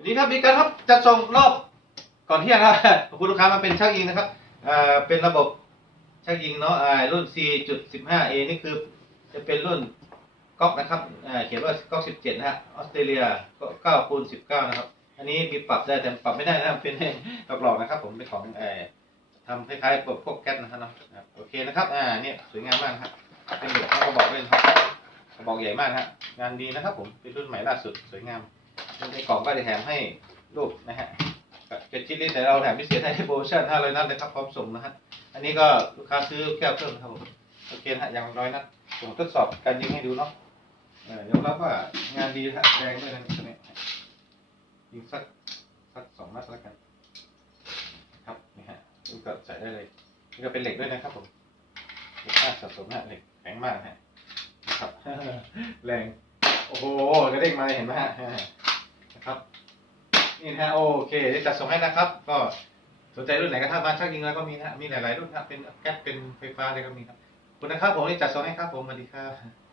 สวัสดีครับมีการครับจัดส่งรอบก่อนเที่ยงครับขอบคุณลูกค้ามาเป็นช่างยิงนะครับอ่าเป็นระบบช่างยิงเนาะอ่ารุ่น 4.15A นี่คือจะเป็นรุ่นก๊อกนะครับอ่าเขียนว่าก๊อก 17 นะฮะออสเตรเลียก็9คูณ19 นะครับ อันนี้มีปรับได้แต่ปรับไม่ได้นะเป็นหลอกๆนะครับ ผมเป็นของเอ่อทำคล้ายๆพวกแก๊สนะครับเนาะโอเคนะครับอ่าเนี่ยสวยงามมากครับเป็นเหล็กเขาบอกเลยนกระบอกใหญ่มากฮะงานดีนะครับ ผมเป็นรุ่นใหม่ล่าสุดสวยงาม ในกล่องก็จะแถมให้ลูกนะฮะเป็นชิ้นนี้แต่เราแถมพิเศษให้โปรโมชั่น500นัดนะครับพร้อมส่งนะฮะอันนี้ก็ลูกค้าซื้อแก้วเพิ่มครับผมโอเคนะฮะอย่างน้อยนัดผมทดสอบการยิงให้ดูเนาะเออยอมรับว่างานดีฮะแรงด้วยนะตัวนี้ยิงสักสักสองนัดแล้วกัน ครับนี่ฮะลูกก็ใส่ได้เลยนี่ก็เป็นเหล็กด้วยนะครับผมเหล็กมากสะสมฮะเหล็กแข็งมากฮะนะครับแรงโอ้โหกระเด้งมาเห็นไหมฮะ นะครับ นี่นะฮะโอเคเดี๋ยวจัดส่งให้นะครับ ก็สนใจรุ่นไหนก็ถ้ามาชักยิงแล้วก็มีนะมีหลายๆรุ่นครับเป็นแก๊สเป็นไฟฟ้าอะไรก็มีครับคุณนะครับผมที่จัดส่งให้ครับผมสวัสดีครับ